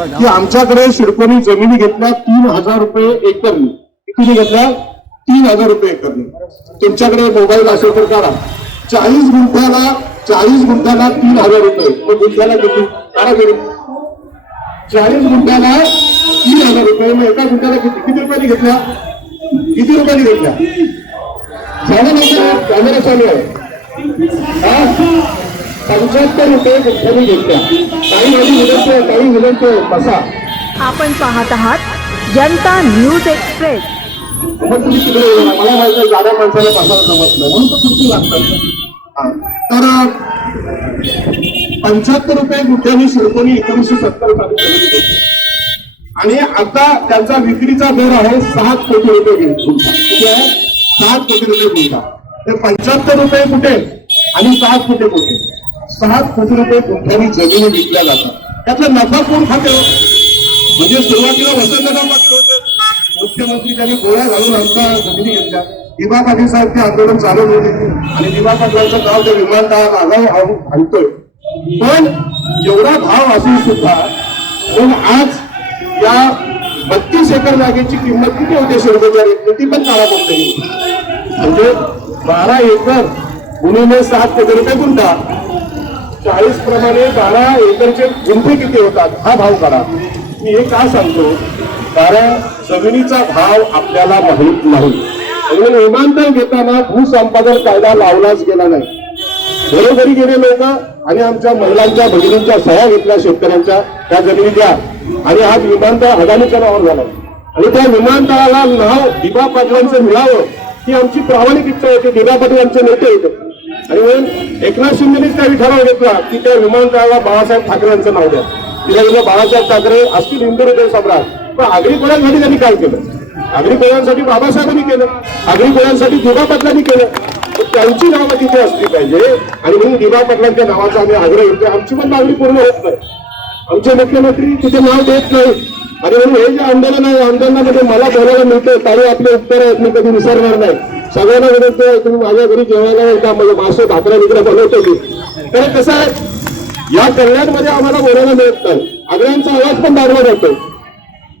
की आमच्याकडे सिडकोनी जमिनी घेतल्या 3,000 रुपये एकरनी. किती घेतल्या? 3,000 रुपये एकरनी. तुमच्याकडे मोबाईल असेल तर काढा. 40 गुंठ्याला 3,000 रुपये. मग गुंठ्याला किती? काढा गेली. 40 गुंठ्याला 3,000 रुपये. मग एका गुंठ्याला किती रुपयांनी घेतल्या? किती रुपयांनी घेतल्या? झालं नाही का? कॅमेरा चालू आहे. 75 रुपये गुंठ्याने घेतल्या. काही मुलांचे बसा. आपण पाहत आहात जनता न्यूज एक्सप्रेस. मग तुम्ही तिकडे येणार. मला माहिती आहे गाड्या माणसाला बसायला जमत नाही म्हणून तर खुर्ची लागतात. तर 75 रुपये गुंठ्याने सिडकोनी 1970 साली खरेदी केली आणि आता त्यांचा विक्रीचा दर आहे 7 कोटी रुपये गुंठा. किती आहे? 7 कोटी रुपये गुंठा. ते 75 रुपये कुठे आणि 7 कोटी कुठे? 7 कोटी रुपये गुंठ्यानी जमिनी विकल्या जातात. त्यातला नफा कोण खाते? म्हणजे सुरुवातीला वसंतराव पाटील होते मुख्यमंत्री, त्यांनी गोळ्या घालून आमच्या जमिनी घेतल्या. दिबा पाटील साहेब ते आंदोलन चालू होते आणि दिबा पाटलांचं गाव त्या विमानतळात आगाऊ आणतोय. पण एवढा भाव असून सुद्धा मग आज या 32 एकर जागेची किंमत किती होते? सिडकोच्या रेटने ती पण काळा पडते. म्हणजे 12 एकर गुणिले 7 कोटी रुपये गुंठा. 40 प्रमाणे 12 एकरचे गुंठे किती होतात हा भाव काढा. मी हे का सांगतो? कारण जमिनीचा भाव आपल्याला माहित नाही. म्हणून विमानतळ घेताना भूसंपादन कायदा लावलाच गेला नाही. घरोघरी गेले लोक आणि आमच्या महिलांच्या भगिनींच्या सह्या घेतल्या शेतकऱ्यांच्या, त्या जमिनी द्या. आणि आज विमानतळ अदानीच्या नावावर झालं आणि त्या विमानतळाला नाव दिबा पाटलांचं मिळावं ही आमची प्रामाणिक इच्छा होती. दिबा पाटील आमचे नेते होते आणि म्हणून एकनाथ शिंदेनेच त्या ठराव घेतला की त्या विमानतळाला बाळासाहेब ठाकरेंचं नाव द्या. तिला गेलं बाळासाहेब ठाकरे असतील हिंदू हृदय सम्राट. पण आगरी कोळ्यांसाठी त्यांनी काय केलं? आगरी कोळ्यांसाठी बाबासाहेबांनी केलं, आगरी कोळ्यांसाठी दिबा पाटलांनी केलं. त्यांची नावं तिथे असली पाहिजे आणि म्हणून दिबा पाटलांच्या नावाचा आम्ही आग्रह करतो. आमची पण मागणी पूर्ण होत नाही. आमचे मुख्यमंत्री तिथे नाव देत नाही आणि म्हणून हे जे आंदोलन आहे आंदोलनामध्ये मला बोलायला मिळतं काही आपले उत्तर आहेत मी कधी विसरणार नाही. सगळ्यांना विनंती तुम्ही माझ्या घरी जेवायला येता. म्हणजे मासे भाकऱ्या विकऱ्या बनवतो मी. तर कसं आहे या कल्याणमध्ये आम्हाला बोलायला मिळत नाही. आग्रहांचा आवाज पण दाबला जातो.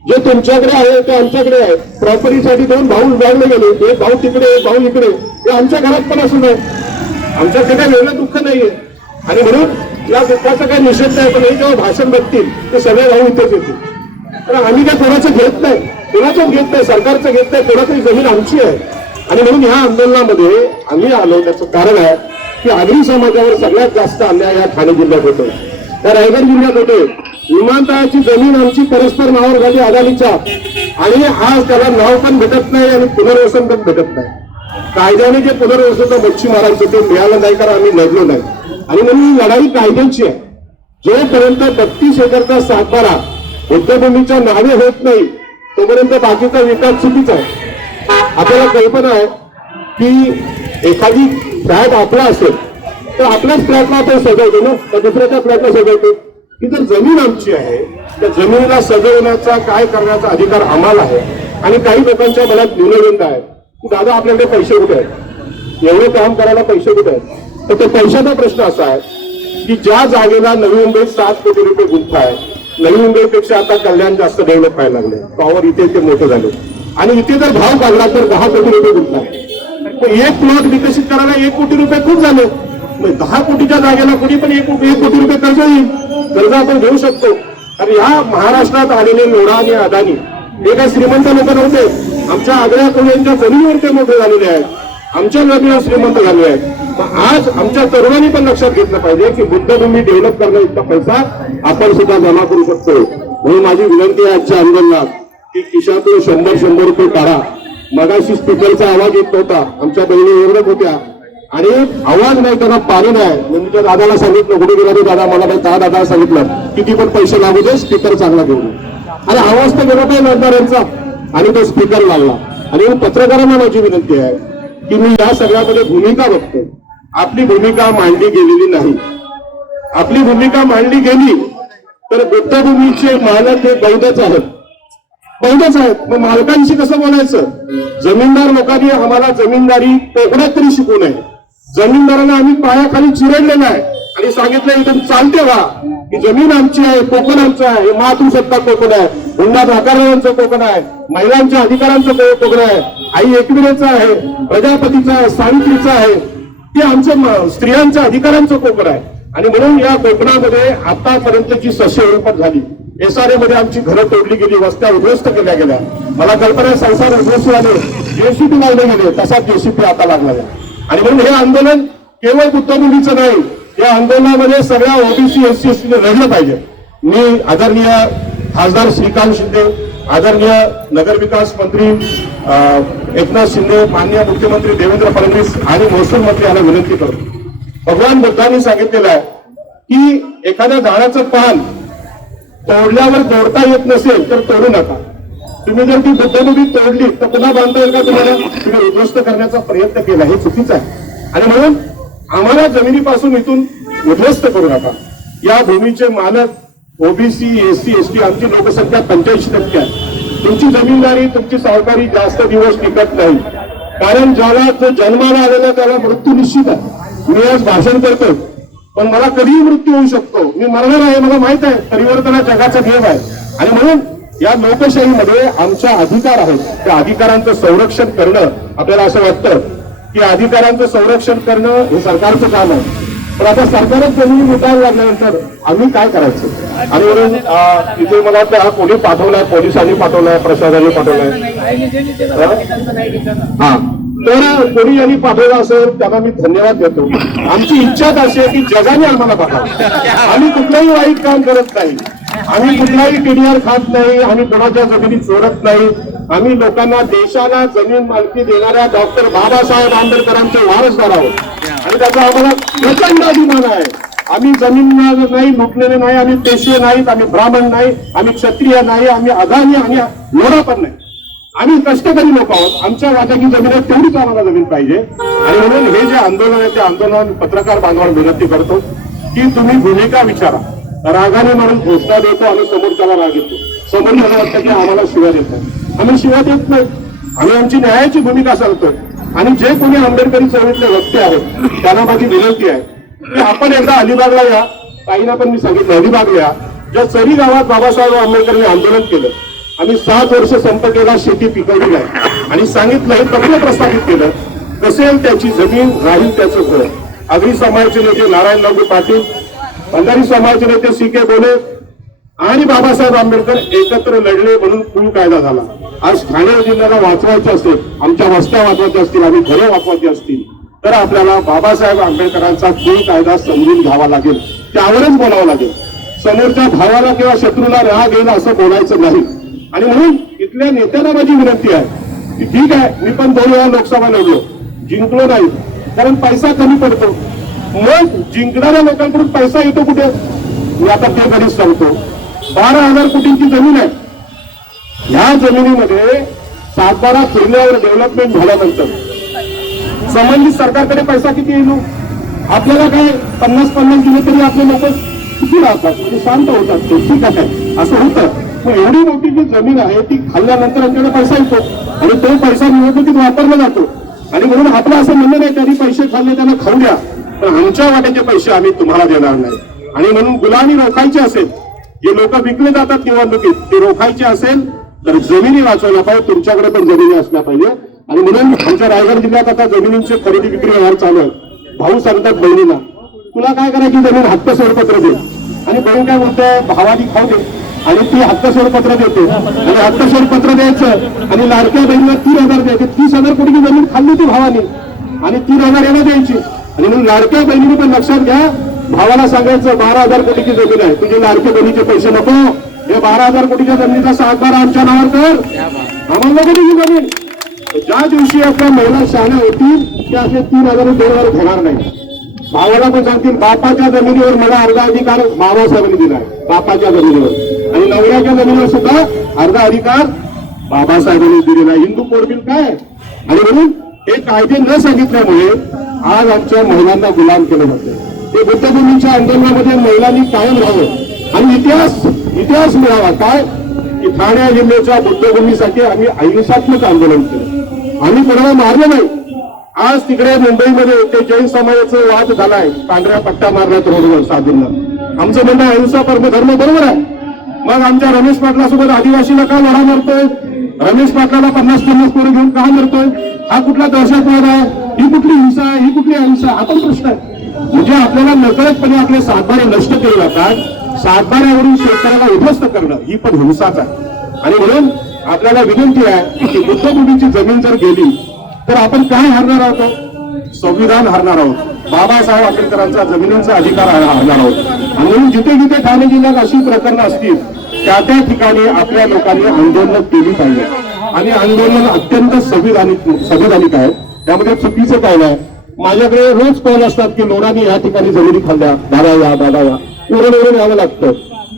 जे तुमच्याकडे आहे ते आमच्याकडे आहे. प्रॉपर्टीसाठी 2 भाऊ उभारले गेले. एक भाऊ तिकडे एक भाऊ इकडे. ते आमच्या घरात पण असू नये. आमच्याकडे काही वेगळं दुःख नाहीये आणि म्हणून या दुःखाचा काही निषेध नाही. पण हे जेव्हा भाषण बघतील ते सगळे भाऊ इथेच येतील. तर आम्ही काय कोणाचं घेत नाही, कोणाचंच घेत नाही, सरकारचं घेत नाही. कोणातरी जमीन आमची आहे आणि म्हणून ह्या आंदोलनामध्ये आम्ही आलो. त्याचं कारण आहे की आगरी समाजावर सगळ्यात जास्त अन्याय या ठाणे जिल्ह्यात होतो, त्या रायगड जिल्ह्यात होते. विमानतळाची जमीन आमची परस्पर नावावर झाली अदानीच्या आणि आज त्याला नाव पण भेटत नाही आणि पुनर्वसन पण भेटत नाही. कायद्याने जे पुनर्वसन मच्छीमारांचं ते मिळालं नाही कारण आम्ही लढलो नाही आणि म्हणून ही लढाई कायद्याची आहे. जोपर्यंत 32 एकरचा सातबारा युद्धभूमीच्या नावे होत नाही तोपर्यंत बाकीचा विकास चुकीचा आहे. आपल्याला कल्पना आहे की एखादी फ्लॅट आपला असेल तर आपल्याच फ्लॅटला आपण सजवतो ना, तर दुसऱ्याच्या फ्लॅटला सजवतो. ही जर जमीन आमची आहे त्या जमिनीला सजवण्याचा काय करण्याचा अधिकार आम्हाला आहे. आणि काही लोकांच्या मनात न्यूनगंड आहे की दादा आपल्याकडे पैसे कुठे आहेत, एवढे काम करायला पैसे कुठे आहेत. तर तो पैशाचा प्रश्न असा आहे की ज्या जागेला नवी मुंबईत 7 कोटी रुपये गुंठा आहे, नवी मुंबईपेक्षा आता कल्याण जास्त डेव्हलप व्हायला लागले. पॉवर इथे मोठे झाले आणि इथे जर भाव काढला तर 10 कोटी रुपये गुंठा आहे. एक प्लॉट विकसित करायला 1 कोटी रुपये खूप झाले. 10 कोटीच्या जागेला कोणी पण 1 कोटी रुपये कर्ज येईल. कर्ज आपण घेऊ शकतो. आणि या महाराष्ट्रात आलेले लोढा आणि अदानी हे काही श्रीमंत लोक नव्हते. आमच्या आग्र्या कोळ्यांच्या जमिनीवर ते मोठे झालेले आहेत, आमच्या जमिनीवर श्रीमंत झाले आहेत. मग आज आमच्या तरुणांनी पण लक्षात घेतलं पाहिजे की बुद्धभूमी डेव्हलप करणं इतका पैसा आपण सुद्धा जमा करू शकतो. म्हणून माझी विनंती आहे आजच्या आंदोलनात की खिशातून 100 रुपये काढा. मगाशी स्पीकरचा आवाज येत नव्हता, आमच्या बहिणी एवढत होत्या आणि आवाज नाही त्यांना पाणी नाही. म्हणजे त्या दादाला सांगितलं कुठे गेला तो दादा, मला त्या दादाला सांगितलं किती पण पैसे लागू दे स्पीकर चांगला घेऊन. आणि आवाज तर गेला पाहिजे लढणाऱ्यांचा आणि तो स्पीकर लागला. आणि पत्रकारांना माझी विनंती आहे की मी या सगळ्यामध्ये भूमिका बघतो. आपली भूमिका मांडली गेलेली नाही. आपली भूमिका मांडली गेली तर बुद्धभूमीचे मालक हे बौद्धच आहेत, बौद्धच आहेत. मग मालकांशी कसं बोलायचं? जमीनदार लोकांनी आम्हाला जमीनदारी कोकणात तरी शिकवू नये. जमीनदारांना आम्ही पायाखाली चिरडलेलं आहे आणि सांगितलं इथून चालते व्हा. की जमीन आमची आहे, कोकण आमचं आहे, हे मातृसत्ता कोकण आहे, हुंडा नाकारणाऱ्यांचं कोकण आहे, महिलांच्या अधिकारांचं कोकण आहे, आई एकविरेचं आहे, प्रजापतीचं आहे, सावित्रीचं आहे, ते आमचं स्त्रियांच्या अधिकारांचं कोकण आहे. आणि म्हणून या कोकणामध्ये आतापर्यंतची सस्यरूपण झाली. एसआरए मध्ये आमची घरं तोडली गेली, वस्त्या उद्ध्वस्त केल्या गेल्या. मला कल्पना आहे संसार उद्ध्वस्त झाले, जेसीपी लावले गेले, तसाच जेसीपी आता लागला आहे. आणि म्हणून हे आंदोलन केवळ बुद्धमुलीचं नाही, या आंदोलनामध्ये सगळ्या ओबीसी एससी एसटीने लढलं पाहिजे. मी आदरणीय खासदार श्रीकांत शिंदे, आदरणीय नगरविकास मंत्री एकनाथ शिंदे, माननीय मुख्यमंत्री देवेंद्र फडणवीस आणि महसूल मंत्री यांना विनंती करतो. भगवान बुद्धांनी सांगितलेलं आहे की एखाद्या झाडाचं पान तोडल्यावर तोडता येत नसेल तर तोडू नका. तुम्ही जर ती बुद्धमुली तोडली तर पुन्हा बांधता येईल का तुम्हाला? तुम्ही उद्ध्वस्त करण्याचा प्रयत्न केला, हे चुकीचं आहे. आणि म्हणून आम्हाला जमिनीपासून इथून उद्ध्वस्त करू नका. या भूमीचे मालक ओबीसी एससी एसटी आमची लोकसंख्या 85% आहे. तुमची जमीनदारी तुमची सावकारी जास्त दिवस टिकत नाही. कारण ज्याला जो जन्माला आलेला त्याला मृत्यू निश्चित आहे. मी आज भाषण करतो पण मला कधीही मृत्यू होऊ शकतो, मी मरणार आहे, मला माहित आहे. परिवर्तन हा जगाचा नियम आहे. आणि म्हणून या लोकशाहीमध्ये आमच्या अधिकार आहेत, त्या अधिकारांचं संरक्षण करणं आपल्याला असं वाटतं की अधिकारांचं संरक्षण करणं हे सरकारचं काम आहे. पण आता सरकारच जमिनी लुटायला लागल्यानंतर आम्ही काय करायचं? आणि म्हणून इथे मला वाटतं हा कोणी पाठवलाय, पोलिसांनी पाठवलाय, प्रशासनाने पाठवलाय, हा तर कोणी यांनी पाठवलं असेल त्यांना मी धन्यवाद देतो. आमची इच्छाच अशी आहे की जगाने आम्हाला पाठवा. आम्ही कुठलंही वाईट काम करत नाही, आम्ही कुठलाही टीडीआर खात नाही, आम्ही कोणाच्या जमिनी चोरत नाही. आम्ही लोकांना देशाला जमीन मालकी देणाऱ्या डॉक्टर बाबासाहेब आंबेडकरांचे वारसदार आहोत आणि त्याचा आम्हाला प्रचंड अभिमान आहे. आम्ही जमीन नाही लुटलेले नाही, आम्ही पेशवे नाहीत, आम्ही ब्राह्मण नाही, आम्ही क्षत्रिय नाही, आम्ही अदानी आणि लोढा पण नाही. आम्ही कष्टकरी लोक आहोत. आमच्या वाट्याची जमीन आहे तेवढीच आम्हाला जमीन पाहिजे. आणि म्हणून हे जे आंदोलन आहे ते आंदोलन पत्रकार बांधवांना विनंती करतो की तुम्ही भूमिका विचारा. रागाने म्हणून घोषणा देतो आणि समोरच्याला राग येतो, समोर मला वाटतं की आम्हाला शिव्या देत नाही. आम्ही शिव्या देत नाही, आम्ही आमची न्यायाची भूमिका सांगतोय. आणि जे कोणी आंबेडकरी चळवळीतले वक्ते आहेत त्यांना माझी विनंती आहे की आपण एकदा अलिबागला या. ताईंना पण मी सांगितलं अलिबागला या. ज्या चरी गावात बाबासाहेब आंबेडकरांनी आंदोलन केलं, आम्ही 7 वर्ष संप केला, शेती पिकवली आहे आणि सांगितलं हे तत्व प्रस्थापित केलं, कसेल त्याची जमीन राहील त्याचं घर. आगरी समाजाचे नेते नारायण नागू पाटील, बंजारी समाजाचे नेते सी.के. बोले आणि बाबासाहेब आंबेडकर एकत्र लढले म्हणून पूल कायदा झाला. आज ठाणे जिल्ह्याला वाचवायचे असेल, आमच्या वस्त्या वाचवायच्या असतील, आम्ही घरे वाचवायची असतील तर आपल्याला बाबासाहेब आंबेडकरांचा पूल कायदा समजून घ्यावा लागेल, त्यावरच बोलावं लागेल. समोरच्या भावाला किंवा शत्रूला राग येईल असं बोलायचं नाही. आणि म्हणून इथल्या नेत्यांना माझी विनंती आहे की ठीक आहे, मी पण 2 वेळा लोकसभा लढलो, जिंकलो नाही कारण पैसा कमी पडतो. मग जिंकणाऱ्या लोकांकडून पैसा येतो कुठे? मी आता ते कधीच सांगतो. 12,000 कोटींची जमीन आहे. ह्या जमिनीमध्ये 7-12 फिरल्यावर डेव्हलपमेंट झाल्यानंतर संबंधित सरकारकडे पैसा किती येईल? आपल्याला काय 50-50 दिले तरी आपले लोक किती राहतात, म्हणजे शांत होतात, ते ठीक आहे असं होतं. मग एवढी मोठी जी जमीन आहे ती खाल्ल्यानंतर आमच्याकडे पैसा येतो आणि तो पैसा निवडणुकीत वापरला जातो. आणि म्हणून आपलं असं म्हणणं नाही त्यांनी पैसे खाल्ले त्यांना खाऊ द्या, पण आमच्या वाट्याचे पैसे आम्ही तुम्हाला देणार नाही. आणि म्हणून गुलामी रोखायची असेल, जे लोक विकले जातात निवडणुकीत ते रोखायचे असेल तर जमिनी वाचवायला पाहिजे. तुमच्याकडे पण जमिनी असल्या पाहिजे. आणि म्हणून आमच्या रायगड जिल्ह्यात आता जमिनींचे खरेदी विक्री व्यवहार चालू आहे. भाऊ सांगतात बहिणीला तुला काय करायची जमीन हक्क सोडपत्र दे, आणि बहीण काय म्हणते भावानी खाऊ दे, आणि ती हक्क सोडपत्र देते. आणि हक्क सोडपत्र द्यायचं आणि लाडक्या बहिणीला 3,000 द्यायचे. 30,000 कोटीची जमीन खाल्ली ती भावानी आणि 3,000 याला द्यायची. आणि म्हणून लाडक्या बहिणीने पण लक्षात घ्या, भावाला सांगायचं 12,000 कोटीची जमीन आहे, तुझे लाडके बहिणीचे पैसे नको, हे 12,000 कोटीच्या जमिनीचा 7-12 आमच्या नावावर कर, आम्हाला नको तुझी जमीन. ज्या दिवशी आपल्या महिला शहाण्या होतील त्या असे 3,000 2,000 घेणार नाही. भावाला पण सांगतील बापाच्या जमिनीवर मला अर्धा अधिकार बाबासाहेबांनी दिलाय, बापाच्या जमिनीवर, आणि नवऱ्याच्या जमिनीवर सुद्धा अर्धा अधिकार बाबासाहेबांनी दिलेला आहे. हिंदू कोड बिल काय? आणि म्हणून हे कायदे न सांगितल्यामुळे आज आमच्या महिलांना गुलाम केलं जातं. ते बुद्धभूमीच्या आंदोलनामध्ये महिलांनी कायम राहावं आणि इतिहास मिळावा. काय की ठाणे जिल्ह्याच्या बुद्धभूमीसाठी आम्ही अहिंसात्मक आंदोलन केलं, आम्ही कोणाला मारलं नाही. आज तिकडे मुंबईमध्ये ते जैन समाजाचा वाद झालाय, पांढऱ्या पट्ट्या मारल्यात रोडवर साधूंना, आमचं म्हणणं अहिंसा परम धर्म बरोबर आहे. मग आमच्या रमेश पाटलासोबत आदिवासीला का लढा मारतोय? रमेश पाटलाला 50-50 पोरं घेऊन का मारतोय? हा कुठला दहशतवाद आहे? ही कुठली हिंसा आहे? ही कुठली अहिंसा? हा पण प्रश्न आहे. म्हणजे आपल्याला नकळतपणे आपले सातबारे नष्ट केले जातात. सातबाऱ्यावरून शेतकऱ्याला उद्ध्वस्त करणं ही पण हिंसाच आहे. आणि म्हणून आपल्याला विनंती आहे की बुद्धभूमीची जमीन जर गेली तर आपण काय हरणार आहोत? संविधान हरणार आहोत. बाबासाहेब आंबेडकरांचा जमिनींचा अधिकार हरणार आहोत. आणि म्हणून जिथे जिथे ठाणे जिल्ह्यात अशी प्रकरणं असतील त्या त्या ठिकाणी आपल्या लोकांनी आंदोलन केली पाहिजे. आणि आंदोलन अत्यंत संविधानिक आहे. त्यामध्ये चुकीचं काय नाही. माझ्याकडे रोज कॉल असतात की लोरांनी या ठिकाणी जमिनी खाल्ल्या, दादा या ओरडून यावं लागतं.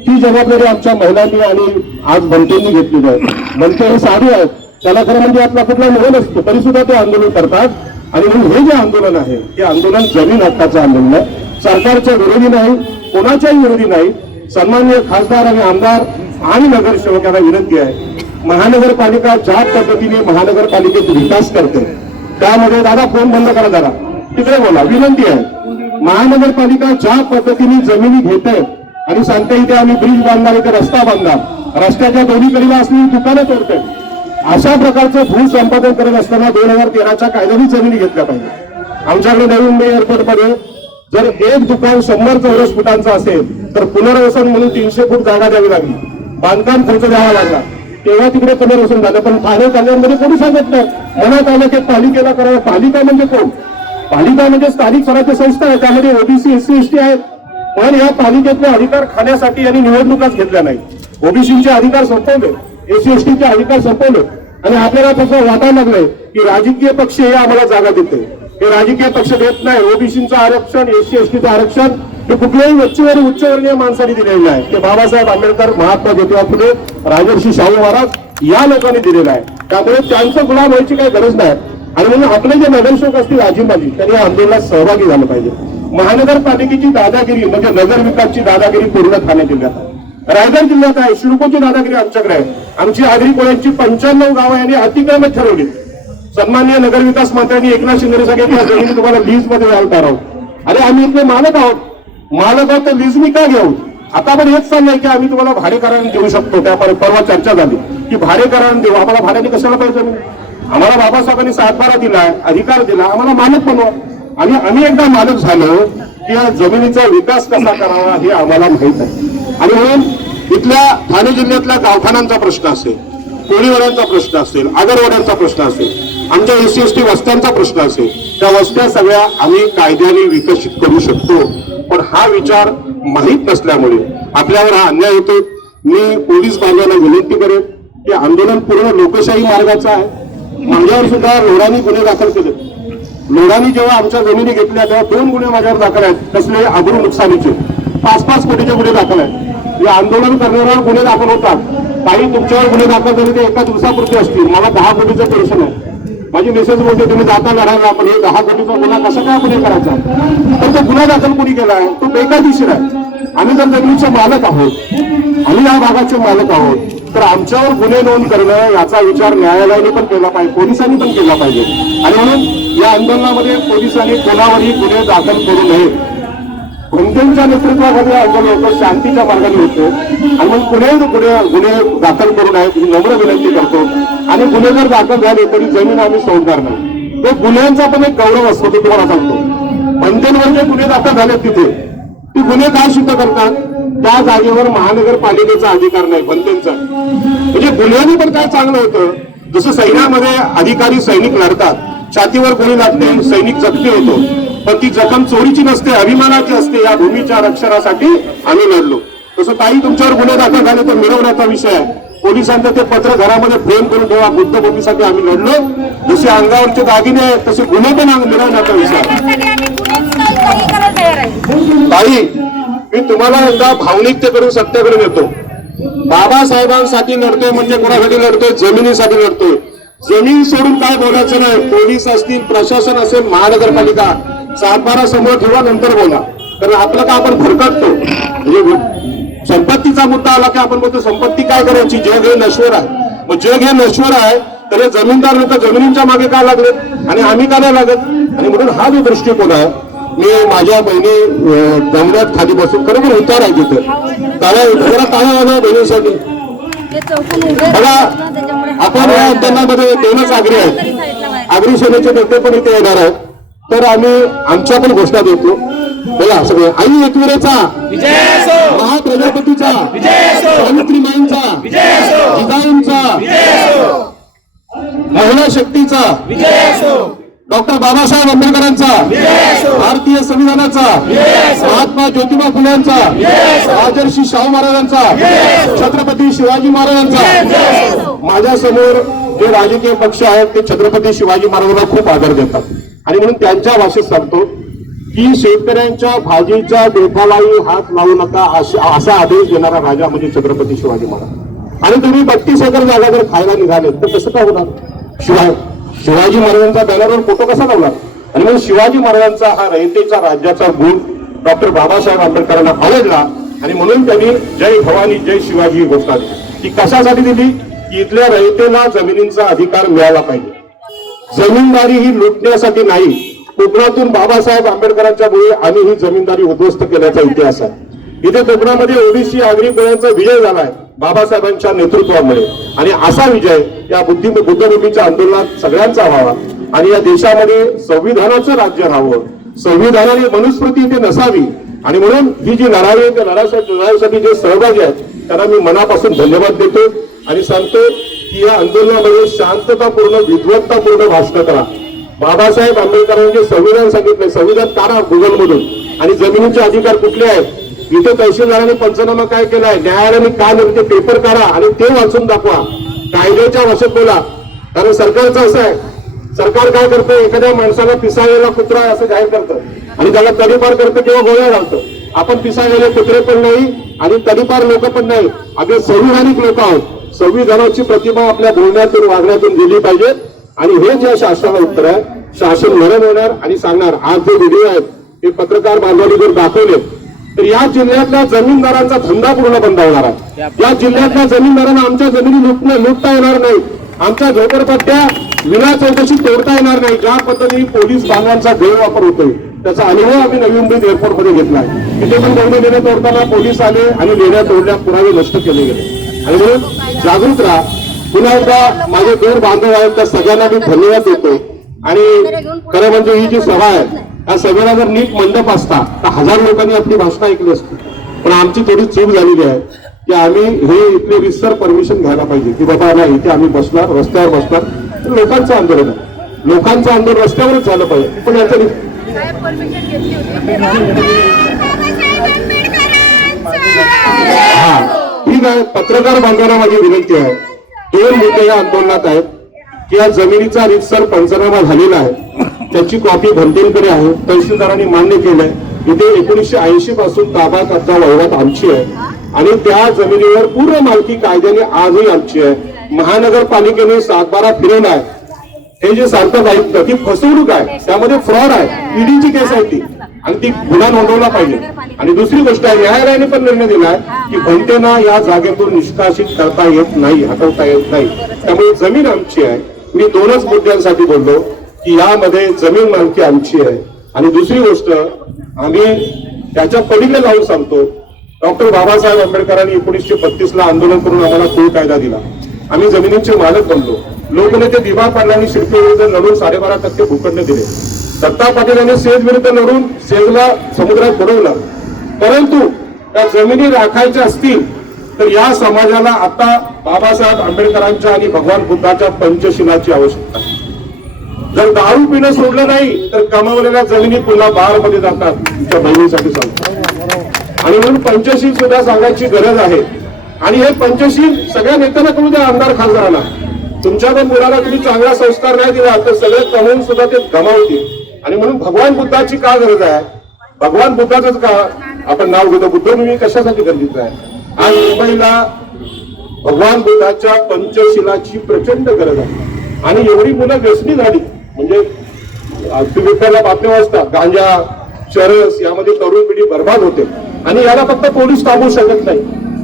ती जबाबदारी आमच्या महिलांनी आणि आज बनतेंनी घेतलेली आहे. बनते हे साधू आहेत, त्याला खरं म्हणजे आपला कुठला मोह नसतो, तरी सुद्धा ते आंदोलन करतात. आणि म्हणून हे जे आंदोलन आहे ते आंदोलन जमीन हक्काचं आंदोलन आहे. सरकारच्या विरोधी नाही, कोणाच्याही विरोधी नाही. सन्माननीय खासदार आणि आमदार आणि नगरसेवक यांना विनंती आहे, महानगरपालिका ज्या पद्धतीने महानगरपालिकेत विकास करते त्यामध्ये दादा फोन बंद करा, दादा तिकडे बोला, विनंती आहे. महानगरपालिका ज्या पद्धतीने जमिनी घेते आणि सांगते इथे आम्ही ब्रिज बांधणार, इथे रस्ता बांधणार, रस्त्याच्या दोन्ही कडीला असलेली दुकानं तोडते, अशा प्रकारचं भूसंपादन करत असताना 2013च्या कायद्याने जमिनी घेतल्या पाहिजे. आमच्याकडे नवीन मुंबई एअरपोर्टमध्ये जर एक दुकान 100 चौरस फुटांचं असेल तर पुनर्वसन म्हणून 300 फूट जागा द्यावी लागली, बांधकाम खर्च द्यावा लागला, तेव्हा तिकडे पुनर्वसन झालं. पण ठाणे कल्याणमध्ये कोणी सांगितलं? मनात आलं की पालिकेला करावं. पालिका म्हणजे कोण? पालिका म्हणजे स्थानिक स्वराज्य संस्था आहे, त्यामध्ये ओबीसी SC ST आहेत. पण या पालिकेतले अधिकार खाण्यासाठी यांनी निवडणुकाच घेतल्या नाही. ओबीसीचे अधिकार संपवले, SC STचे अधिकार संपवले आणि आपल्याला तसं वाटायला लागलंय की राजकीय पक्ष हे आम्हाला जागा देते. हे राजकीय पक्ष देत नाही. ओबीसीचं आरक्षण, SC STचं आरक्षण हे कुठल्याही उच्चवर्णीय माणसाने दिलेलं आहे. ते बाबासाहेब आंबेडकर, महात्मा ज्योतिबा फुले, राजर्षी शाहू महाराज या लोकांनी दिलेलं आहे. त्यामुळे त्यांचं गुलाम व्हायची काही गरज नाही. आणि म्हणून आपले जे नगरसेवक असतील राजीवबाजी त्यांनी या आंदोलनात सहभागी झालं पाहिजे. महानगरपालिकेची दादागिरी म्हणजे नगर विकासची दादागिरी पूर्ण ठाणे जिल्ह्यात आहे, रायगड जिल्ह्यात आहे. शिडकोची दादागिरी आमच्याकडे आहे. आमची आगरी कोळ्यांची 95 गावं यांनी अतिक्रमण ठरवली. सन्माननीय नगरविकास मंत्र्यांनी एकनाथ शिंदे सांगितलं या जमिनी तुम्हाला लीज मध्ये द्यावं ठरवू. अरे आम्ही इथले मालक आहोत तर लीज मी का घेऊ? आता पण हेच चाललंय की आम्ही तुम्हाला भाडेकराने देऊ शकतो. त्या परवा चर्चा झाली की भाडेकराने देऊ. आम्हाला भाड्याने कशाला पाहिजे? आम्हाला बाबासाहेबांनी 7/12 दिलाय, अधिकार दिला, आम्हाला मालक बनवा. आणि आम्ही एकदा मालक झालो की या जमिनीचा विकास कसा करावा हे आम्हाला माहित आहे. आणि म्हणून इथल्या ठाणे जिल्ह्यातल्या गावठाणांचा प्रश्न असेल, कोळीवाड्यांचा प्रश्न असेल, आगरवाड्यांचा प्रश्न असेल, आमच्या SC ST वस्त्यांचा प्रश्न असेल, त्या वस्त्या सगळ्या आम्ही कायद्याने विकसित करू शकतो. पण हा विचार माहीत नसल्यामुळे आपल्यावर हा अन्याय होतो. मी पोलीस बांधवांना विनंती करेन की आंदोलन पूर्ण लोकशाही मार्गाचं आहे. माझ्यावर सुद्धा लोढांनी गुन्हे दाखल केले. लोढांनी जेव्हा आमच्या जमिनी घेतल्या तेव्हा 2 गुन्हे माझ्यावर दाखल आहेत. कसले? अब्रू नुकसानीचे 5-5 कोटीचे गुन्हे दाखल आहेत. हे आंदोलन करणाऱ्यावर गुन्हे दाखल होतात. काही तुमच्यावर गुन्हे दाखल झाले ते एका दिवसापुरते असतील. मला 10 कोटीचं टेन्शन आहे. माझी मेसेज बोलते तुम्ही जाता लढायला, पण हे 10 कोटीचा गुन्हा कसा काय गुन्हे करायचा? तर तो गुन्हा दाखल कोणी केलाय? तो बेकायदेशीर आहे. आम्ही जर जमिनीचे मालक आहोत, आम्ही या भागाचे मालक आहोत, तर आमच्यावर गुन्हे नोंद करणं याचा विचार न्यायालयाने पण केला पाहिजे, पोलिसांनी पण केला पाहिजे. आणि म्हणून या आंदोलनामध्ये पोलिसांनी कोणावरही गुन्हे दाखल करू नये. भंतेंच्या नेतृत्वाखाली आंदोलन होतं, शांतीच्या मार्गाने होतं. आणि मग गुन्हे दाखल करू नये ही नम्र विनंती करतो. आणि गुन्हे जर दाखल झाले तरी जमीन आम्ही सोडणार नाही. तो गुन्ह्यांचा पण एक गौरव असतो, तो तुम्हाला सांगतो. भंतेंवर जे गुन्हे दाखल झाले तिथे ती गुन्हे काय सिद्ध करतात? त्या जागेवर महानगरपालिकेचा अधिकार नाही, भंतेंचा. म्हणजे गुन्ह्यांनी पण काय चांगलं होतं, जसं सैन्यामध्ये अधिकारी सैनिक लढतात, छातीवर गोळी लागते, सैनिक जखमी होतो, पण ती जखम चोरीची नसते, अभिमानाची असते. या भूमीच्या रक्षणासाठी आम्ही लढलो. तसं काही तुमच्यावर गुन्हे दाखल झाले तर मिळवण्याचा विषय आहे. पोलिसांचं ते पत्र घरामध्ये फ्रेम करून ठेवा, बुद्धभूमीसाठी आम्ही लढलो. जसे अंगावरचे दागिने आहेत तसे गुन्हे पण मिळवण्याचा विषय आहे. ताई, मी तुम्हाला एकदा भावनिकतेकडून सत्याकडे येतो. बाबासाहेबांसाठी लढतोय म्हणजे कोणासाठी लढतोय? जमिनीसाठी लढतोय. जमीन सोडून काय बोलायचं नाही. पोलीस असतील, प्रशासन असेल, महानगरपालिका 7/12 समोर ठेवा, नंतर बोला. कारण आपलं का आपण भरकटतो. म्हणजे संपत्तीचा मुद्दा आला की आपण बोलतो संपत्ती काय करायची, जग हे नश्वर आहे. मग जग हे नश्वर आहे तर हे जमीनदार लोक जमिनींच्या मागे का लागले आणि आम्ही का नाही लागत? आणि म्हणून हा जो दृष्टिकोन आहे मी माझ्या बहिणी गंगण्यात खाली बसून खरोखर उतार आहे तिथं टाळ्या जरा टाळ्या वाजवा बहिणीसाठी. बघा आपण या अंतरणामध्ये दोनच आगरी आहेत, आगरी सेनेचे नेते पण इथे येणार आहेत, तर आम्ही आमच्या पण घोषणा देतो. बघा सगळे आई एकविरेचा, महाप्रजापतीचा, सावित्रीमाईंचा, जिजाऊंचा, महिला शक्तीचा, डॉक्टर बाबासाहेब आंबेडकरांचा, भारतीय संविधानाचा, महात्मा ज्योतिबा फुलेंचा, राजर्षी शाहू महाराजांचा, छत्रपती शिवाजी महाराजांचा. माझ्या समोर जे राजकीय पक्ष आहेत ते छत्रपती शिवाजी महाराजांना खूप आदर देतात आणि म्हणून त्यांच्या भाषेत सांगतो की शेतकऱ्यांच्या भाजीच्या देठालाही हात लावू नका असा आदेश देणारा राजा म्हणजे छत्रपती शिवाजी महाराज. आणि तुम्ही 32 एकर जागा जर खायला निघाले तर कसं काय होणार? शिवाजी महाराजांचा बॅनरवर फोटो कसा लावला? आणि म्हणून शिवाजी महाराजांचा हा रयतेचा राज्याचा गुण डॉक्टर बाबासाहेब आंबेडकरांना आवडला आणि म्हणून त्यांनी जय भवानी जय शिवाजी ही घोषणा दिली. ती कशासाठी दिली की इथल्या रयतेला जमिनींचा अधिकार मिळाला पाहिजे. जमीनदारी ही लुटण्यासाठी नाही. कोकणातून बाबासाहेब आंबेडकरांच्या मुळे आम्ही ही जमीनदारी उद्ध्वस्त केल्याचा इतिहास आहे. इथे कोकणामध्ये ओबीसी आगरी कोळ्यांचा विजय झालाय बाबासाहेबांच्या नेतृत्वामुळे आणि असा विजय या बुद्धभूमीच्या आंदोलनात सगळ्यांचा व्हावा आणि या देशामध्ये संविधानाचं राज्य राहावं, संविधानाने मनुस्मृती इथे नसावी आणि म्हणून ही जी लढाई आहे त्या लढाईसाठी जे सहभागी आहेत त्यांना मी मनापासून धन्यवाद देतो आणि सांगतो की या आंदोलनामध्ये शांततापूर्ण विद्वत्तापूर्ण भाषण करा. बाबासाहेब आंबेडकरांनी संविधान सांगितलंय, संविधान काढा गुगलमधून आणि जमिनीचे अधिकार कुठले आहेत. इथे तहसीलदारांनी पंचनामा काय केलाय, न्यायालयाने काय ते पेपर काढा आणि ते वाचून दाखवा. कायद्याच्या भाषेत बोला. कारण सरकारचं असं आहे, सरकार काय करतं, एखाद्या माणसाला पिसाळलेला कुत्रा आहे असं जाहीर करतं आणि त्याला तडीपार करतं किंवा गोळ्या घालतं. आपण पिसाळलेले कुत्रे पण नाही आणि तडीपार लोक पण नाही, आम्ही संविधानिक लोक आहोत. संविधानाची प्रतिमा आपल्या बोलण्यातून वागण्यातून दिली पाहिजे आणि हे जे शासनाला उत्तर आहे, शासन नरम होणार आणि सांगणार. आज जे व्हिडिओ आहेत ते पत्रकार बांधवांनी जर दाखवले तर या जिल्ह्यातल्या जमीनदारांचा धंदा पूर्ण बंद होणार आहे. या जिल्ह्यातल्या जमीनदारांना आमच्या जमिनी लुटता येणार नाही, आमच्या झोपडपट्ट्या विना चौकशी तोडता येणार नाही. ज्या पद्धतीने पोलीस बांधवांचा गैरवापर होतोय त्याचा अनुभव आम्ही नवी मुंबईत एअरपोर्ट मध्ये घेतलाय. तिथे पण दोन्ही लेण्या तोडताना पोलीस आले आणि लेण्या तोडल्या पुरावे नष्ट केले गेले आणि म्हणून जागृत राहा. पुन्हा एकदा माझे दोन बांधव आहेत त्या सगळ्यांना मी धन्यवाद देतो आणि खरं म्हणजे ही जी सभा आहे या सभेला जर नीट मंडप असता तर 1000 लोकांनी आपली भाषणं ऐकली असती. पण आमची थोडी चूक झालेली आहे की आम्ही हे इथले रिसर परमिशन घ्यायला पाहिजे की बाबा नाही इथे आम्ही बसणार, रस्त्यावर बसणार. लोकांचं आंदोलन आहे, लोकांचं आंदोलन रस्त्यावरच झालं पाहिजे. पण याचं हा ठीक आहे. पत्रकार बांधवांना माझी विनंती आहे, 2 मुद्दे या आंदोलनात आहेत की या जमिनीचा रीतसर पंचनामा झालेला आहे, त्याची कॉपी घंटेंकडे आहे, तहसीलदारांनी मान्य केलंय. इथे 1980 पासून ताबा कब्जा वहिवाट आमची आहे आणि त्या जमिनीवर पूर्ण मालकी कायद्याने आजही आमची आहे. महानगरपालिकेने 7-12 फिरवलाय. हे जे सांगतात ऐकतं ती फसवणूक आहे, त्यामध्ये फ्रॉड आहे, ईडीची केस आहे ती आणि ती गुन्हा नोंदवला पाहिजे. आणि दुसरी गोष्ट आहे, न्यायालयाने पण निर्णय दिलाय की घंटेना या जागेतून निष्कासित करता येत नाही, हटवता येत नाही. त्यामुळे जमीन आमची आहे. मी 2च मुद्द्यांसाठी बोललो की यामध्ये जमीन मालकी आमची आहे. आणि दुसरी गोष्ट आम्ही त्याच्या पलीकडे जाऊन सांगतो, डॉक्टर बाबासाहेब आंबेडकरांनी 1932 ला आंदोलन करून आम्हाला कुळ कायदा दिला. आम्ही जमिनींचे मालक बनलो. लोकनेते दिवा पाटलांनी शिर्के विरुद्ध लढून 12.5% भूखंड दिले. दत्ता पाटील यांनी सेज विरुद्ध लढून सेजला समुद्रात बुडवलं. परंतु त्या जमिनी राखायच्या असतील तर या समाजाला आता बाबासाहेब आंबेडकरांच्या आणि भगवान बुद्धाच्या पंचशिलाची आवश्यकता आहे. जर दारू पिणं सोडलं नाही तर कमावलेल्या जमिनी पुन्हा बारमध्ये जातात. तुमच्या बहिणीसाठी सांगतो आणि म्हणून पंचशील सुद्धा सांगायची गरज आहे. आणि हे पंचशील सगळ्या नेत्यांना करू द्या, आमदार खासदारांना. तुमच्या पण मुलाला तुम्ही चांगला संस्कार नाही दिला तर सगळे कमवून सुद्धा ते गमावतील. आणि म्हणून भगवान बुद्धाची का गरज आहे, भगवान बुद्धाचंच का आपण नाव घेतो, बुद्धभूमी कशासाठी गरजेचं आहे. आज मुंबईला भगवान बुद्धाच्या पंचशिलाची प्रचंड गरज आहे. आणि एवढी मुलं व्यसनी झाली म्हणजे तुम्ही बातम्या वाचता, गांजा चरस यामध्ये तरुण पिढी बर्बाद होते. आणि याला फक्त पोलीस थांबवू शकत नाही,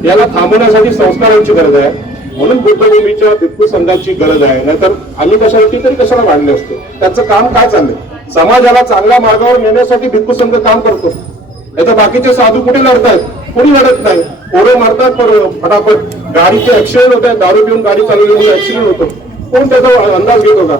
याला थांबवण्यासाठी संस्कारांची गरज आहे. म्हणून बुद्धभूमीच्या भिक्खू संघाची गरज आहे. नाहीतर आम्ही कशासाठी तरी कशाला मांडले असतो. त्याचं काम काय चाललंय समाजाला चांगल्या मार्गावर नेण्यासाठी भिक्खू संघ काम करतो. याचा बाकीचे साधू कुठे लढतायत? कोणी लढत नाही. पोरं मारतात फटाफट, गाडीचे ऍक्सिडेंट होत आहेत, दारू पिऊन गाडी चालवल्यामुळे ऍक्सिडेंट होतो. कोण त्याचा अंदाज घेतो का?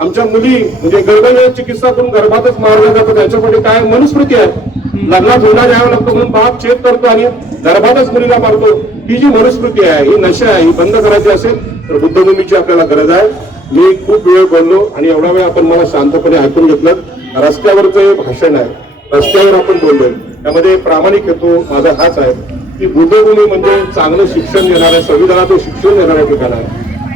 आमच्या मुली म्हणजे गर्भनिरोध चिकित्सा करून गर्भातच मारल्या जातात. त्यांच्याकडे काय मनुस्मृती आहे? लग्नात हुंडा द्यावा लागतो म्हणून बाप चेक करतो आणि गर्भातच मुलीला मारतो. ही जी मनुस्मृती आहे, ही नशा आहे, ही बंद करायची असेल तर बुद्धभूमीची आपल्याला गरज आहे. मी खूप वेळ बोललो आणि एवढा वेळ आपण मला शांतपणे ऐकून घेतलं. रस्त्यावरचं हे भाषण आहे, रस्त्यावर आपण बोललोय, त्यामध्ये प्रामाणिक हेतू माझा हाच आहे की बुद्धभूमी म्हणजे चांगलं शिक्षण देणारं, संविधानाचं शिक्षण देणारं ठिकाण आहे.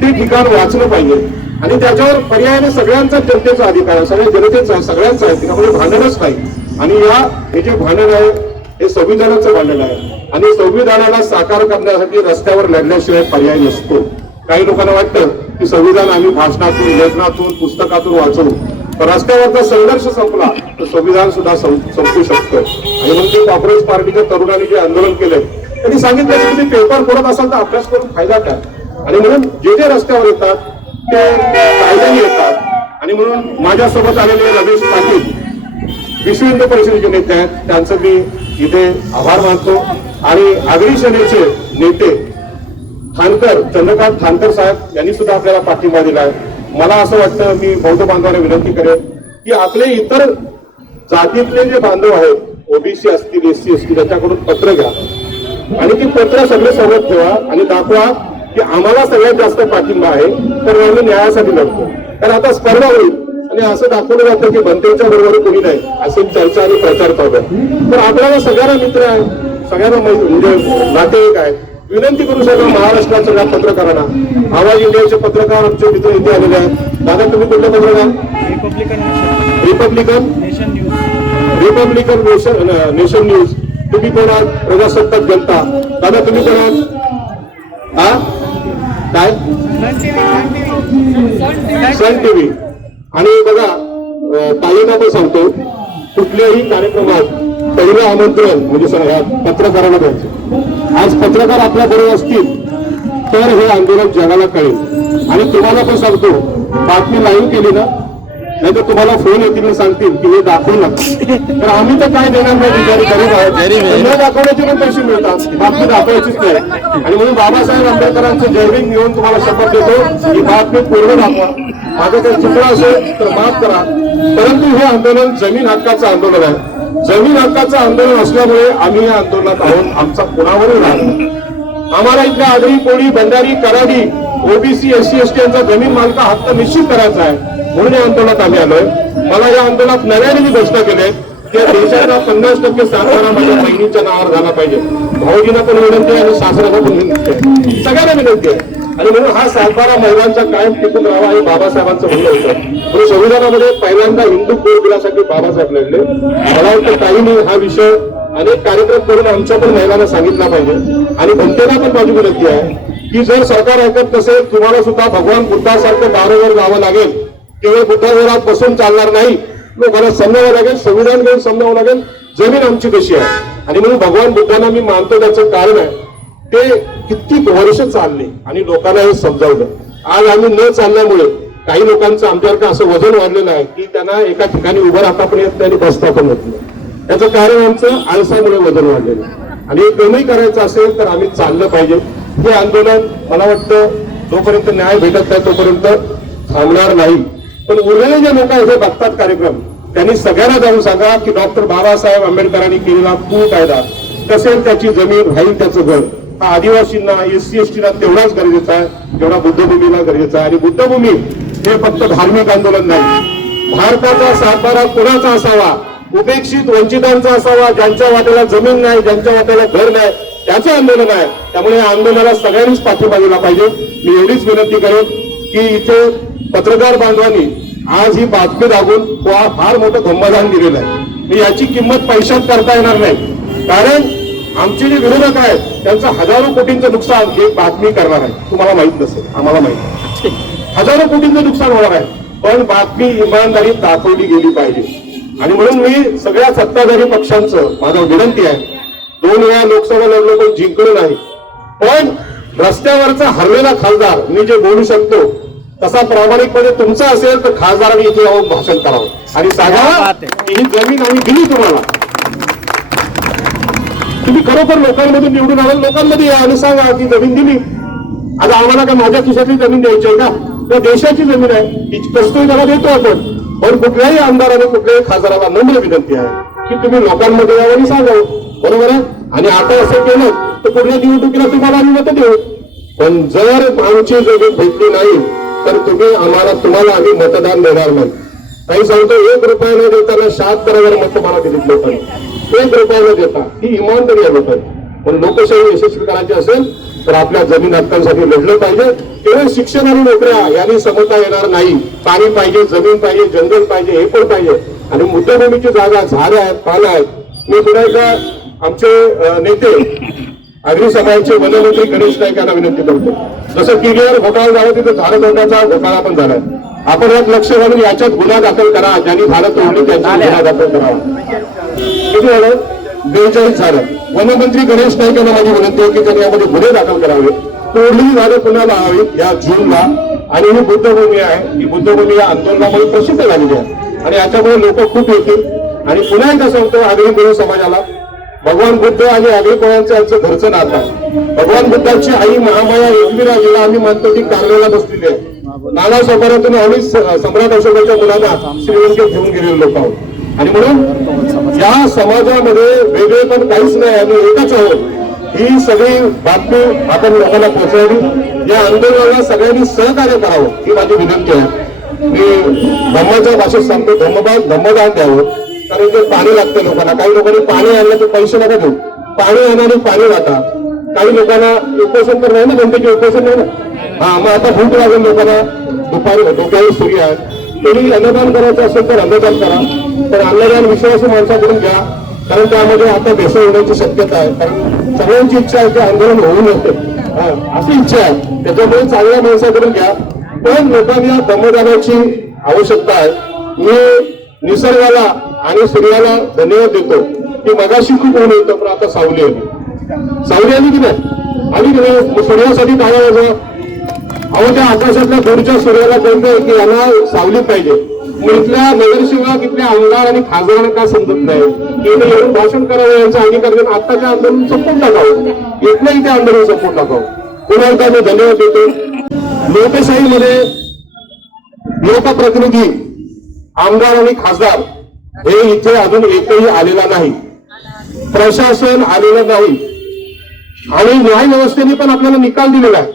ते ठिकाण वाचलं पाहिजे आणि त्याच्यावर पर्यायाने सगळ्यांचा जनतेचा अधिकार आहे, सगळ्या जनतेचा आहे, सगळ्यांचा आहे. त्यामुळे भांडणच नाही. आणि हे जे भांडण आहे हे संविधानाचं भांडण आहे आणि संविधानाला साकार करण्यासाठी रस्त्यावर लढल्याशिवाय पर्याय नसतो. काही लोकांना वाटतं की संविधान आम्ही भाषणातून, लेखनातून, पुस्तकातून वाचवू, तर रस्त्यावरचा संघर्ष संपला तर संविधान सुद्धा संपू शकतं. आणि म्हणून ते काँग्रेस पार्टीच्या तरुणांनी जे आंदोलन केलंय त्यांनी सांगितलं की तुम्ही पेपर पढत असाल तर अभ्यास करून फायदा काय. आणि म्हणून जे रस्त्यावर येतात ते कायद्याने येतात. आणि म्हणून माझ्यासोबत आलेले रमेश पाटील विश्व हिंदू परिषदेचे नेते आहेत, त्यांचं मी इथे आभार मानतो. आणि आगरी सेनेचे नेते थानकर, चंद्रकांत थानकर साहेब यांनी सुद्धा आपल्याला पाठिंबा दिला आहे. मला असं वाटतं, मी बौद्ध बांधवांना विनंती करेन की आपले इतर जातीतले जे बांधव आहेत, ओबीसी असतील, एससी असतील, त्याच्याकडून पत्र घ्या आणि ती पत्र सगळे सोबत ठेवा आणि दाखवा की आम्हाला सगळ्यात जास्त पाठिंबा आहे तर आम्ही न्यायासाठी लढतो. कारण आता स्पर्धा होईल आणि असं दाखवलं जातं की बनतेच्या बरोबर कोणी नाही, असे चर्चा आणि प्रचार करतात. तर आपल्याला सगळ्यांना मित्र आहे, सगळ्यांना म्हणजे नातेवाईक आहेत. विनंती करू शकतो महाराष्ट्रात सगळ्या पत्रकारांना, आवाज इंडियाचे पत्रकार आमचे मित्र इथे आलेले आहेत. दादा तुम्ही कुठले पत्रकार? Republican nation news. तुम्ही कोण आहात? प्रजासत्ताक जनता. दादा तुम्ही कोण आहात? हा काय? सन टीव्ही. आणि बघा ताईंना पण सांगतो, कुठल्याही कार्यक्रमात पहिलं आमंत्रण म्हणजे पत्रकारांना द्यायचं. आज पत्रकार आपल्या बरोबर असतील तर हे आंदोलन जगाला कळेल. आणि तुम्हाला पण सांगतो, बातमी लाईव्ह केली ना, नाही तर तुम्हाला फोन येतील सांगतील की हे दाखवू नका. तर आम्ही तर काय देणार नाही, बिचारी गरीब आहेत, न दाखवण्याचे पण पैसे मिळतात, बातमी दाखवायचीच नाही. आणि म्हणून बाबासाहेब आंबेडकरांचं जयभीम घेऊन तुम्हाला शपथ देतो की बातमी पूर्ण दाखवा. माझं काही चुकलं असेल तर माफ करा. परंतु हे आंदोलन जमीन हक्काचं आंदोलन आहे. जमीन हक्काचं आंदोलन असल्यामुळे आम्ही या आंदोलनात आहोत. आमचा कुणावरही राग नाही. आम्हाला इथल्या Agri, Koli, Banjari, Karadi, OBC, SC, ST यांचा जमीन मालका हक्क निश्चित करायचा आहे. म्हणून या आंदोलनात आम्ही आलोय. मला या आंदोलनात नव्याने घोषणा केली की देशाला 50% सातबारा माझ्या बहिणीच्या नावावर झाला पाहिजे. भाऊजींना पण विनंती आहे आणि सासऱ्याला पण विनंती आहे, सगळ्यांना विनंती आहे. आणि म्हणून हा सातबारा महिलांचा कायम टिकून राहावा हे बाबासाहेबांचं म्हणणं होतं. म्हणून संविधानामध्ये पहिल्यांदा हिंदू कोड बिलासाठी बाबासाहेब लढले. मला वाटतं काहींनी हा विषय अनेक कार्यक्रम करून आमच्या पण महिलांना सांगितला पाहिजे. आणि जनतेला पण माझी विनंती आहे की जर सरकार ऐकत नसेल, तुम्हाला सुद्धा भगवान बुद्धासारखं दारोवर जावं लागेल. केवळ बुद्धावरात बसून चालणार नाही, लोकांना समजावं लागेल, संविधान घेऊन समजावं लागेल जमीन आमची कशी आहे. आणि म्हणून भगवान बुद्धांना मी मानतो, त्याचं कारण आहे ते किती वर्ष चालले आणि लोकांना हे समजावलं. आज आम्ही न चालल्यामुळे काही लोकांचं आमच्यावर असं वजन वाढलेलं आहे की त्यांना एका ठिकाणी उभं राहता पण येत नाही आणि बसता पण येत नाही. याचं कारण आमचं आळसामुळे वजन वाढलेलं आहे. आणि हे कमी करायचं असेल तर आम्ही चाललं पाहिजे. हे आंदोलन मला वाटतं जोपर्यंत न्याय भेटत नाही तोपर्यंत थांबणार नाही. पण उरलेले जे लोक हे बघतात कार्यक्रम, त्यांनी सगळ्यांना जाऊन सांगा की डॉक्टर बाबासाहेब आंबेडकरांनी केलेला पूर्ण कायदा कसेल, त्याची जमीन राहील, त्याचं घर हा आदिवासींना, एससी एसटीला तेवढाच गरजेचा आहे जेवढा बुद्धभूमीला गरजेचा आहे. आणि बुद्धभूमी हे फक्त धार्मिक आंदोलन नाही. भारताचा सातबारा कोणाचा असावा? उपेक्षित वंचितांचा असावा, ज्यांच्या वाट्याला जमीन नाही, ज्यांच्या वाट्याला घर नाही, त्याचं आंदोलन आहे. त्यामुळे या आंदोलनाला सगळ्यांनीच पाठिंबा दिला पाहिजे. मी एवढीच विनंती करेन की इथे पत्रकार बांधवांनी आज ही बातमी दाखवून फार मोठं धम्मदान दिलेलं आहे. मी याची किंमत पैशात करता येणार नाही, कारण आमचे जे विरोधक आहेत त्यांचं हजारो कोटींचं नुकसान एक बातमी करणार आहे. तुम्हाला माहित नसेल, आम्हाला माहित, हजारो कोटींचं नुकसान होणार आहे. पण बातमी इमानदारी दाखवली गेली पाहिजे. आणि म्हणून मी सगळ्या सत्ताधारी पक्षांचं माझं विनंती आहे, 2 वेळा लोकसभा लढलो पण जिंकलो नाही, पण रस्त्यावरचा हरलेला खासदार मी जे बोलू शकतो तसा प्रामाणिकपणे तुमचा असेल तर खासदारांनी इथे येऊन भाषण करावं आणि सांगावं की ही जमीन आम्ही दिली तुम्हाला. तुम्ही खरोखर लोकांमधून निवडून आला, लोकांमध्ये या आणि सांगा की जमीन दिली. आता आम्हाला काय माझ्या खिशातली जमीन द्यायची आहे का? त्या देशाची जमीन आहे, ती कस्तुरी त्याला देतो आपण. पण कुठल्याही आमदाराने कुठल्याही खासदाराला नम्र विनंती आहे की तुम्ही लोकांमध्ये यावं आणि सांगावं. बरोबर आहे. आणि आता असं केलं तर पुढल्या निवडणुकीला तुम्हाला आम्ही मतं देऊ. पण जर आमची जमीन भेटली नाही तर तुम्हाला आम्ही मतदान देणार नाही. काही सांगतो 1 रुपया न देताना 76,000 मतं मला दिलीत लोकांनी. 1 रुपया न देता ही इमानदारी आहे लोकांची. पण लोकशाही यशस्वी करायची असेल तर आपल्या जमीन हक्कांसाठी लढलं पाहिजे. केवळ शिक्षण आणि नोकऱ्या यांनी समता येणार नाही. पाणी पाहिजे, जमीन पाहिजे, जंगल पाहिजे, हे पण पाहिजे. आणि मुद्दाभूमीची जागा झाडं आहेत, पानं आहेत. मी पुन्हा एकदा आमचे नेते आगरी समाजाचे वनमंत्री गणेश नाईक यांना विनंती करतो. जसं किल्ल्यावर घोटाळा झाला तिथे झाडं तोडण्याचा घोटाळा पण झालाय. आपण यात लक्ष घालून याच्यात गुन्हा दाखल करा. ज्यांनी झाडं तोडली त्यांचा गुन्हा दाखल करावा. किती झालं? 42 झालं. वनमंत्री गणेश नाईक यांना माझी विनंती आहे की त्यांनी यामध्ये गुन्हे दाखल करावे. तोडलेली झाडं पुन्हा लावावीत या जूनला. आणि ही बुद्धभूमी आहे, ही बुद्धभूमी या आंदोलनामुळे प्रसिद्ध झालेली आहे आणि याच्यामुळे लोक खूप येतील. आणि पुन्हा एकदा सांगतो आगरी कोळी समाजाला, भगवान बुद्ध आणि आगरी कोळ्यांचं यांचं घरचं नातं आहे. भगवान बुद्धांची आई महामाया एकविरा जिला आम्ही मानतो ती कारल्याला बसलेली आहे. नाना सोपाऱ्यातून आम्ही सम्राट अशोकाच्या मुलांना श्रीलंकेत घेऊन गेलेले लोक आहोत. आणि म्हणून या समाजामध्ये वेगळे पण काहीच नाही, आम्ही एकच आहोत. ही सगळी बातमी आपण लोकांना पोहोचवली. या आंदोलनाला सगळ्यांनी सहकार्य करावं ही माझी विनंती आहे. मी धम्माच्या भाषेत सांगतो, धम्मदान द्यावं. कारण ते पाणी लागतं लोकांना. काही लोकांनी पाणी आणलं तर पैसे नका देऊ, पाणी आणण्याने पाणी वाटा. काही लोकांना उपोषण तर नाही ना, गणपती उपोषण नाही ना. मग आता भूक लागेल लोकांना, दुपारी डोक्यावर सूर्य आहे. तरी अन्नदान करायचं असेल तर अन्नदान करा. पण अन्नदान विश्वासू माणसाकडून घ्या, कारण त्यामध्ये आता भेसळ होण्याची शक्यता आहे. कारण सगळ्यांची इच्छा आहे की आंदोलन होऊ नये, अशी इच्छा आहे. त्याच्यामुळे चांगल्या माणसाकडून घ्या. पण लोकांनी या दमदानाची आवश्यकता आहे. मी निसर्गाला आणि सूर्याला धन्यवाद देतो की मगाशी खूप ऊन होतं पण आता सावली आली. सावली आली की नाही? आली की नाही? सूर्यासाठी काय वाजवा? अहो त्या आकाशातल्या दूरच्या सूर्याला कळतंय की यांना सावली पाहिजे. मग इथल्या नगरसेवक, इथल्या आमदार आणि खासदारांना का समजत नाही की इथे येऊन भाषण करावं, यांचा अंगीकार करून आत्ताच्या आंदोलन संपून टाकावं, इथलं इथे आंदोलन संपून टाकावं. पुन्हा एकदा मी धन्यवाद देतो. लोकशाहीमध्ये लोकप्रतिनिधी, आमदार आणि खासदार हे इथे अजून एकही आलेला नाही. प्रशासन आलेलं नाही आणि न्याय व्यवस्थेने पण आपल्याला निकाल दिलेला आहे.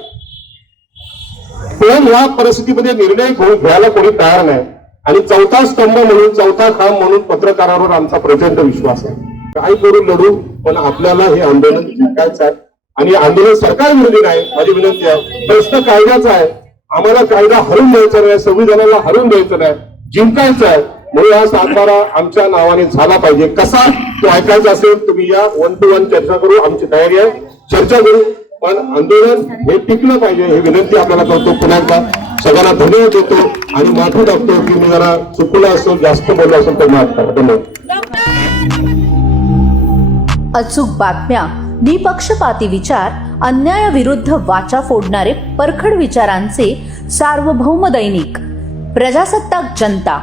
पण या परिस्थितीमध्ये निर्णय घ्यायला कोणी तयार नाही. आणि चौथा स्तंभ म्हणून, चौथा खांब म्हणून पत्रकारांवर आमचा प्रचंड विश्वास आहे. काय करून लढू, पण आपल्याला हे आंदोलन जिंकायचं आहे. आणि आंदोलन सरकार विरोधी नाही. माझी विनंती आहे, प्रश्न कायद्याचा आहे. आम्हाला कायदा हरवून द्यायचा नाही, संविधानाला हरवून द्यायचं नाही, जिंकायचं आहे. म्हणून हा सातबारा आमच्या नावाने झाला पाहिजे. कसा तो ऐकायचा असेल तुम्ही या 1 to 1 चर्चा करू. आमची तयारी आहे, चर्चा करू. पण आंदोलन हे टिकलं पाहिजे ही विनंती आपल्याला करतो. पुन्हा एकदा सगळ्यांना धन्यवाद देतो आणि माफी टाकतो की मी जरा चुकलो असेल, जास्त बोललो असेल तर माफ करा. धन्यवाद. अचूक बातम्या, निपक्षपाती विचार, अन्यायाविरुद्ध वाचा फोडणारे परखड विचारांचे सार्वभौम दैनिक प्रजासत्ताक जनता.